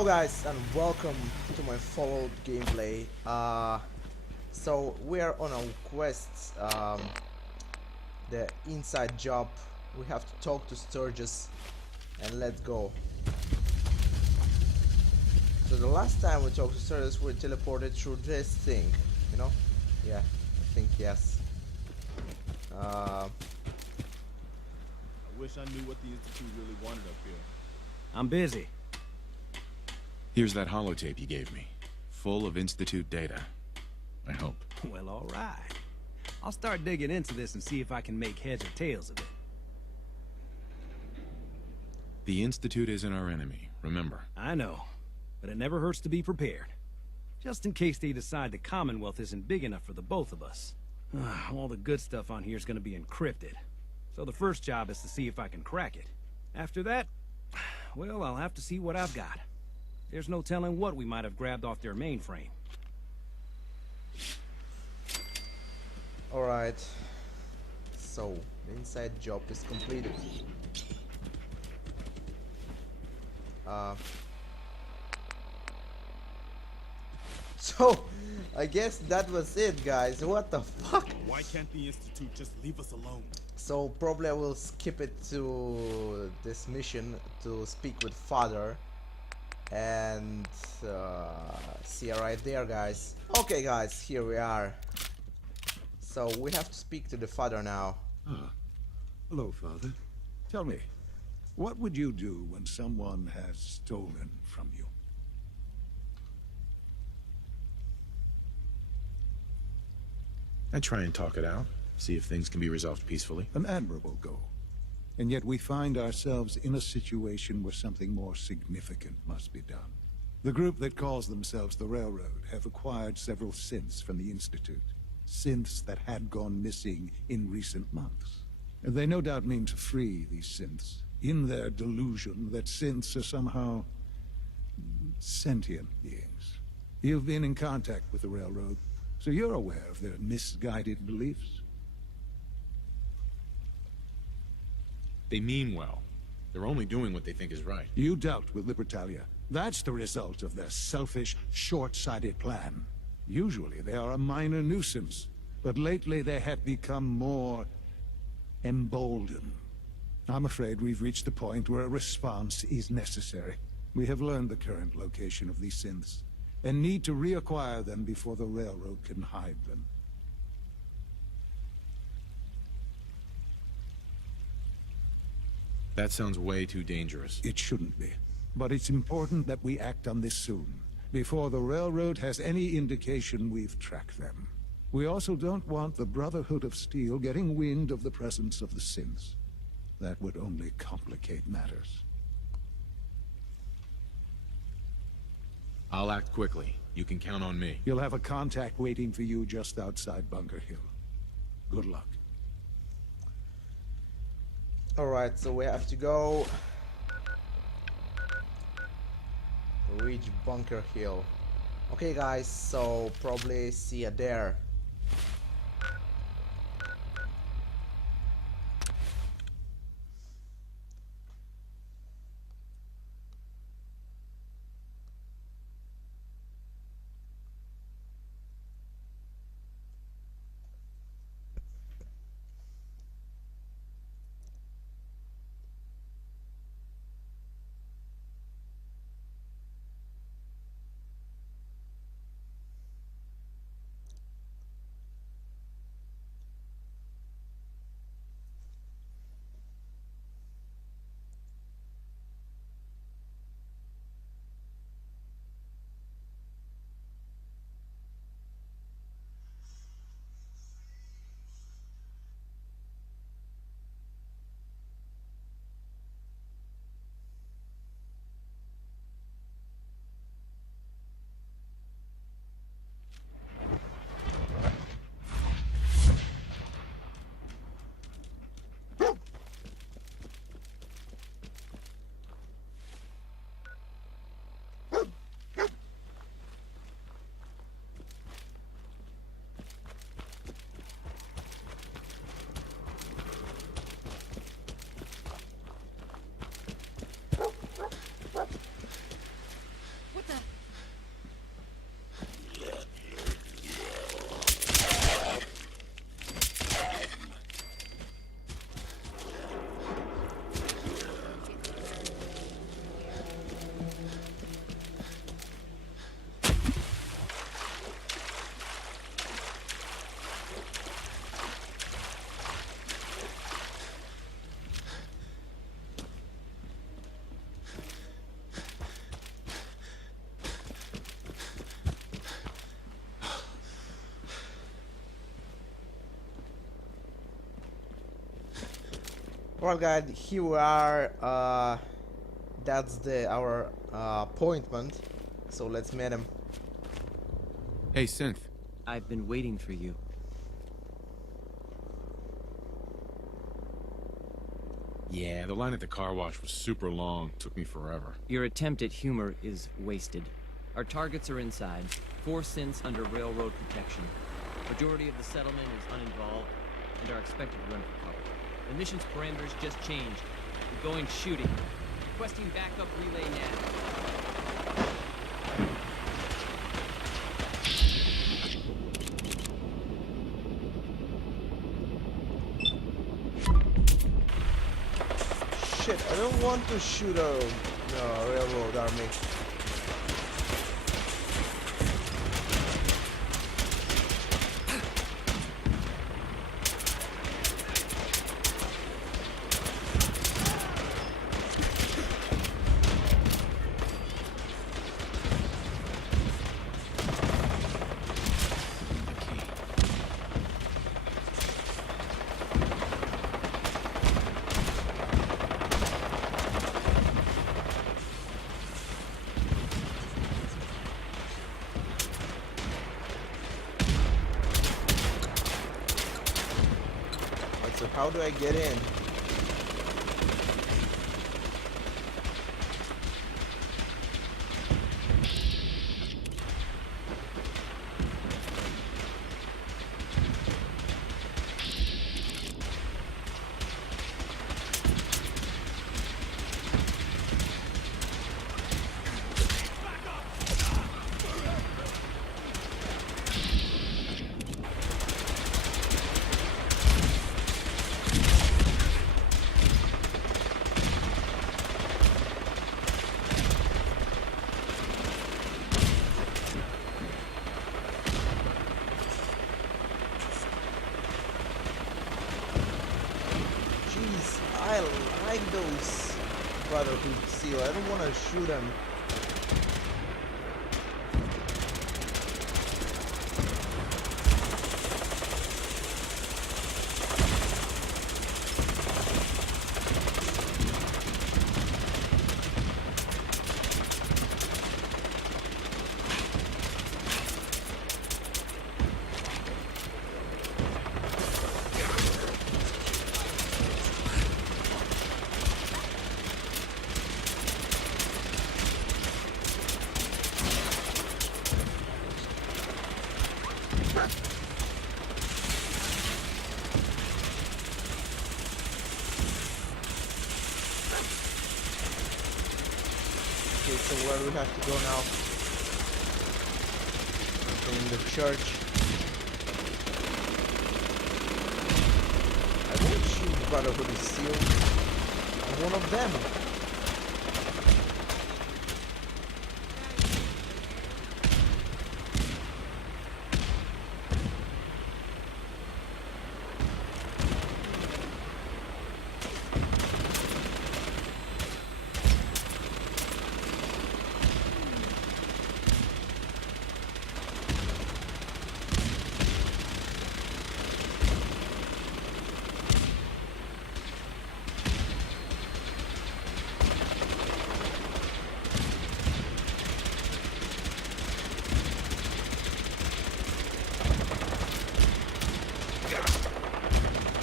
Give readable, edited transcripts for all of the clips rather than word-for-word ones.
Hello guys and welcome to my followed gameplay. So we are on a quest, the inside job. We have to talk to Sturgis and let's go. So the last time we talked to Sturgis we teleported through this thing, you know? Yeah, I think yes. I wish I knew what the Institute really wanted up here. I'm busy. Here's that holotape you gave me, full of Institute data. I hope. Well, all right. I'll start digging into this and see if I can make heads or tails of it. The Institute isn't our enemy, remember. I know, but it never hurts to be prepared. Just in case they decide the Commonwealth isn't big enough for the both of us. All the good stuff on here is going to be encrypted. So the first job is to see if I can crack it. After that, well, I'll have to see what I've got. There's no telling what we might have grabbed off their mainframe. Alright. So, the inside job is completed. So, I guess that was it, guys. What the fuck? Why can't the Institute just leave us alone? So, probably I will skip it to this mission to speak with Father. And see you right there, guys. Okay, guys, here we are. So, we have to speak to the Father now. Ah, hello, Father. Tell me, what would you do when someone has stolen from you? I'd try and talk it out, see if things can be resolved peacefully. An admirable goal. And yet we find ourselves in a situation where something more significant must be done. The group that calls themselves the Railroad have acquired several synths from the Institute. Synths that had gone missing in recent months. And they no doubt mean to free these synths, in their delusion that synths are somehow sentient beings. You've been in contact with the Railroad, so you're aware of their misguided beliefs. They mean well. They're only doing what they think is right. You dealt with Libertalia. That's the result of their selfish, short-sighted plan. Usually they are a minor nuisance, but lately they have become more emboldened. I'm afraid we've reached the point where a response is necessary. We have learned the current location of these synths, and need to reacquire them before the Railroad can hide them. That sounds way too dangerous. It shouldn't be. But it's important that we act on this soon, before the Railroad has any indication we've tracked them. We also don't want the Brotherhood of Steel getting wind of the presence of the synths. That would only complicate matters. I'll act quickly. You can count on me. You'll have a contact waiting for you just outside Bunker Hill. Good luck. Alright, so we have to go reach Bunker Hill. Okay guys, so probably see you there. Well, guys, here we are. That's our appointment. So let's meet him. Hey, Synth. I've been waiting for you. Yeah, the line at the car wash was super long. Took me forever. Your attempt at humor is wasted. Our targets are inside. 4 synths under railroad protection. Majority of the settlement is uninvolved and are expected to run for cover. The mission's parameters just changed. We're going shooting. Requesting backup relay now. Shit, I don't want to shoot a railroad army. So how do I get in? I like those Brotherhood Seal. I don't want to shoot them. Okay, so where do we have to go now? In the church. I won't shoot Brotherhood Seal. I'm one of them.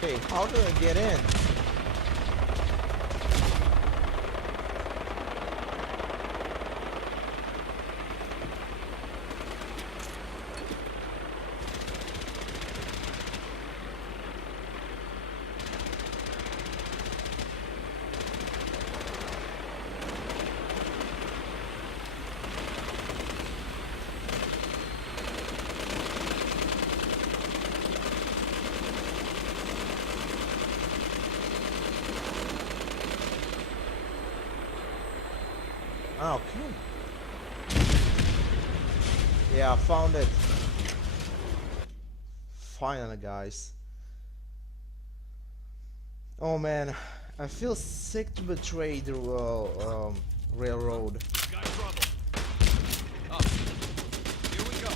Okay, how do I get in? Okay. Yeah, I found it. Finally, guys. Oh man, I feel sick to betray the railroad. Got trouble. Up. Here we go.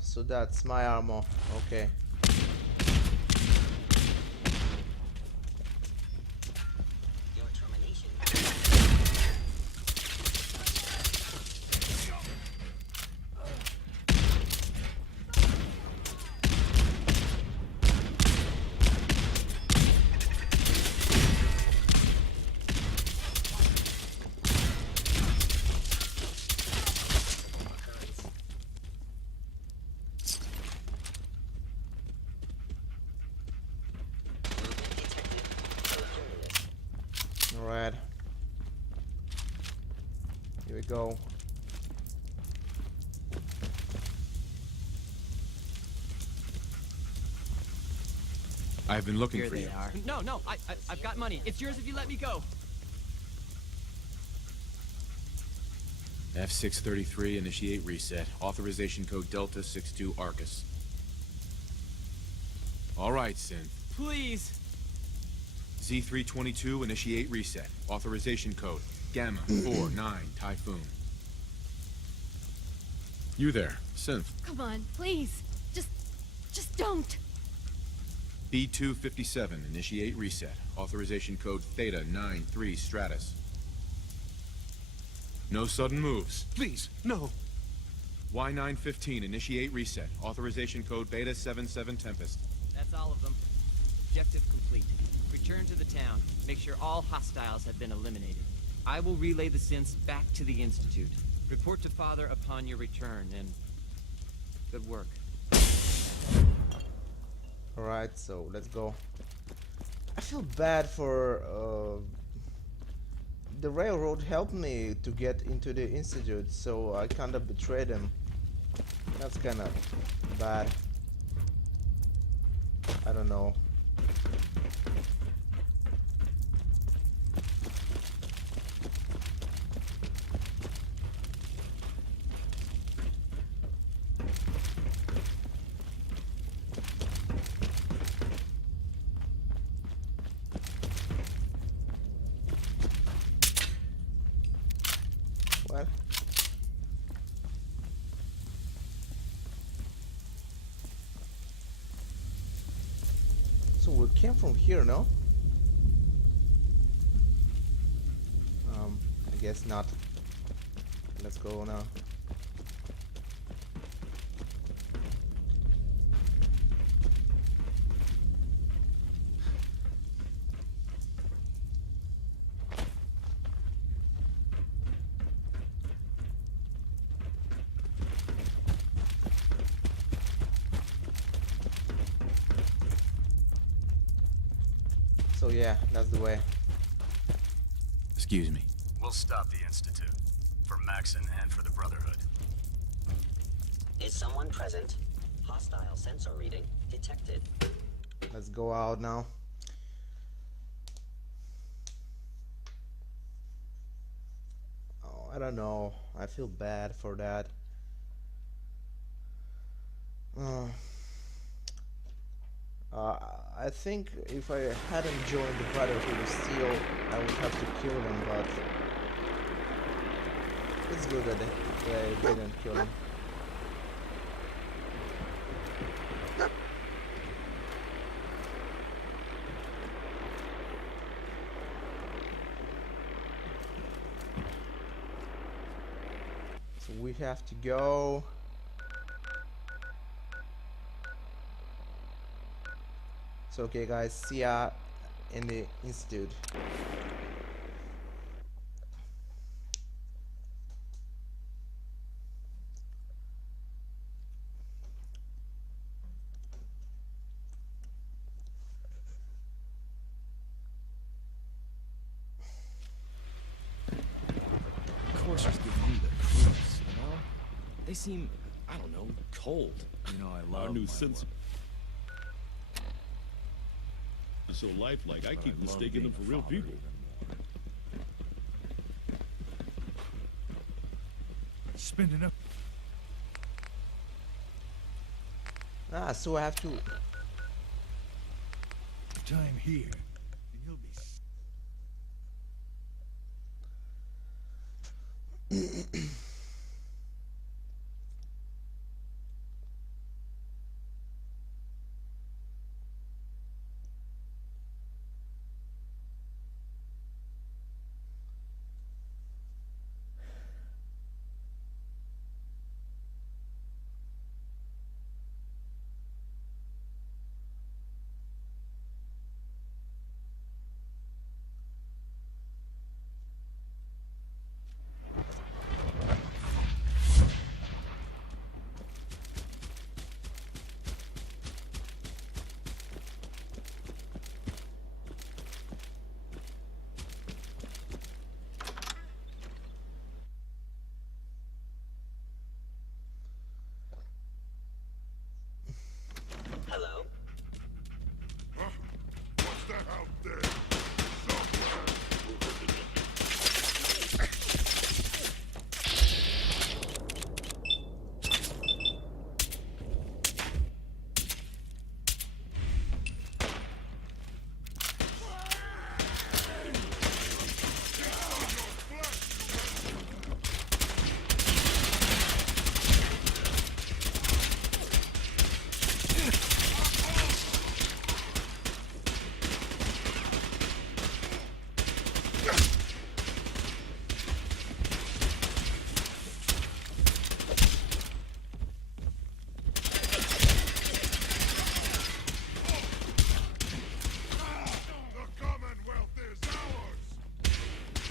So that's my armor. Okay. Your termination. Alright. Here we go. I've been looking Here for they you. are. No, no, I've got money. It's yours if you let me go. F633, initiate reset. Authorization code Delta 62 Arcus. All right, Synth. Please. Z322, initiate reset. Authorization code Gamma 49 Typhoon. You there, Synth. Come on, please. Just don't. B257, initiate reset. Authorization code Theta 93 Stratus. No sudden moves. Please, no. Y915, initiate reset. Authorization code Beta 77 Tempest. That's all of them. Objective complete. Return to the town. Make sure all hostiles have been eliminated. I will relay the synths back to the Institute. Report to Father upon your return, and good work. Alright, so let's go. I feel bad for the railroad helped me to get into the institute, so I kinda betrayed him. That's kinda bad. I don't know. What? So we came from here, no? I guess not. Let's go now. So yeah, that's the way. Excuse me. We'll stop the Institute. For Maxon and for the Brotherhood. Is someone present? Hostile sensor reading detected. Let's go out now. Oh, I don't know. I feel bad for that. I think if I hadn't joined the Brotherhood of Steel, I would have to kill them, but it's good that they didn't kill him. So we have to go. So okay guys, see ya in the institute. Coursers give me the creeps, you know? They seem, I don't know, cold. You know, I love Our new my sense work. is so lifelike. I But keep love mistaking them being for a real father people. even more. Spinning up. Ah, so I have to. Time here. And you'll be.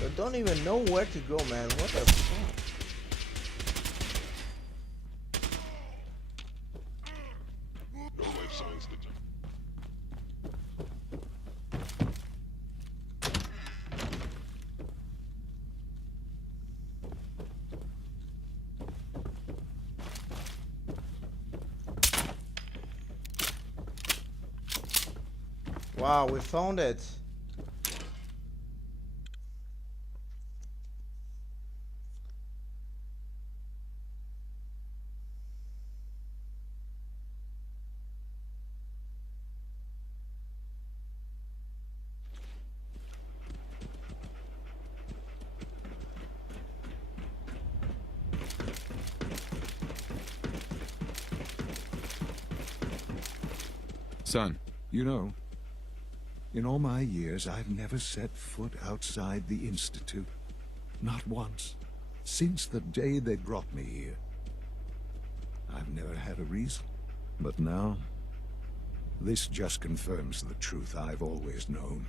I don't even know where to go, man. What the fuck? No life signs detected. Wow, we found it. Son, You know, in all my years, I've never set foot outside the Institute. Not once. Since the day they brought me here. I've never had a reason. But now, this just confirms the truth I've always known.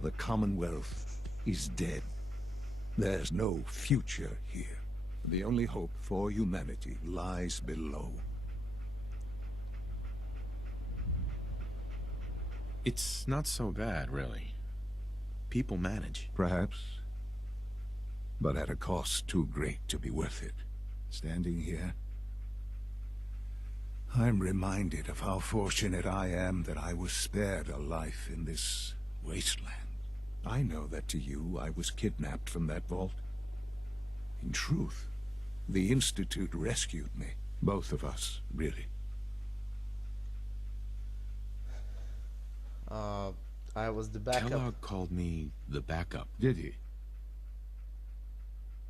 The Commonwealth is dead. There's no future here. The only hope for humanity lies below. it's not so bad, really. People manage. Perhaps. But at a cost too great to be worth it. Standing here, I'm reminded of how fortunate I am that I was spared a life in this wasteland. I know that to you, I was kidnapped from that vault. In truth, the Institute rescued me. Both of us, really. I was the backup. Kellogg called me the backup. Did he?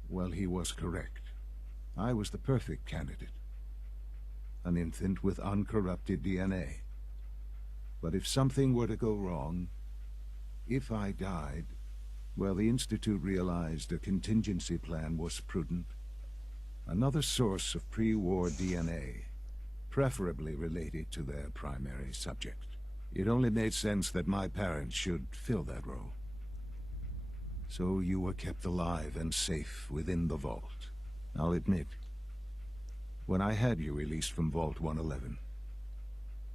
Well, he was correct. I was the perfect candidate. An infant with uncorrupted DNA. But if something were to go wrong, if I died, well, the Institute realized a contingency plan was prudent. Another source of pre-war DNA, preferably related to their primary subject. It only made sense that my parents should fill that role. So you were kept alive and safe within the vault. I'll admit, when I had you released from Vault 111,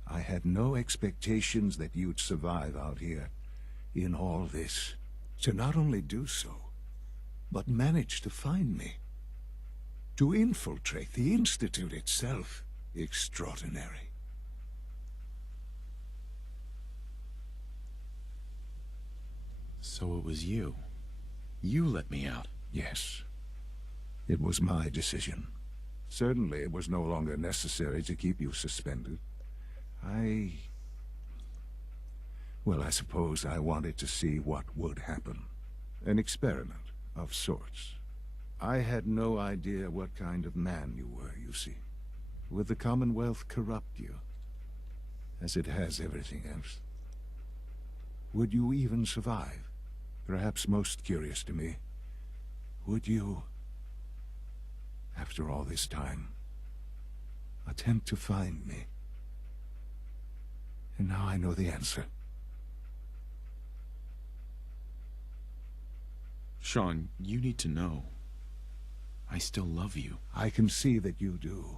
I had no expectations that you'd survive out here in all this. To not only do so, but manage to find me. To infiltrate the Institute itself. Extraordinary. So it was you. You let me out. Yes. It was my decision. Certainly it was no longer necessary to keep you suspended. Well, I suppose I wanted to see what would happen. An experiment of sorts. I had no idea what kind of man you were, you see. Would the Commonwealth corrupt you? As it has everything else? Would you even survive? Perhaps most curious to me, would you, after all this time, attempt to find me? And now I know the answer. Sean, you need to know. I still love you. I can see that you do.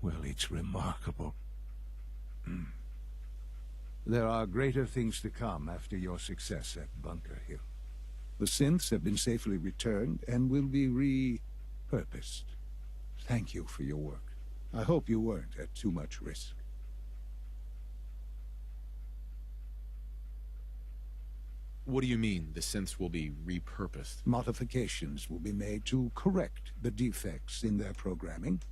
Well, it's remarkable. There are greater things to come after your success at Bunker Hill. The synths have been safely returned and will be repurposed. Thank you for your work. I hope you weren't at too much risk. What do you mean, the synths will be repurposed? Modifications will be made to correct the defects in their programming,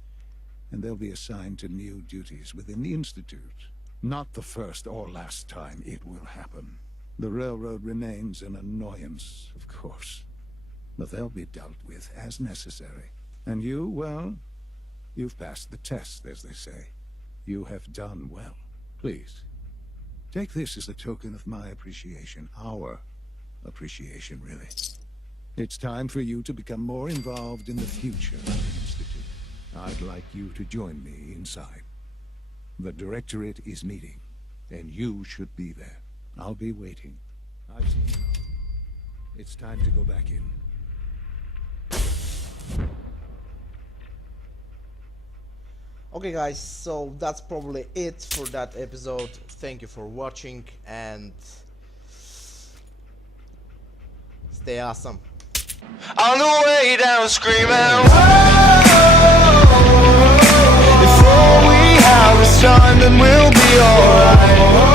and they'll be assigned to new duties within the Institute. Not the first or last time it will happen. The Railroad remains an annoyance, of course, but they'll be dealt with as necessary. And you, well, you've passed the test, as they say. You have done well. Please, take this as a token of my appreciation. Our appreciation, really. It's time for you to become more involved in the future of the Institute. I'd like you to join me inside. The Directorate is meeting, and you should be there. I'll be waiting. I've seen enough. It's time to go back in. Okay guys, so that's probably it for that episode. Thank you for watching and stay awesome. On the way down screaming, whoa, if all we have is time then we'll be alright.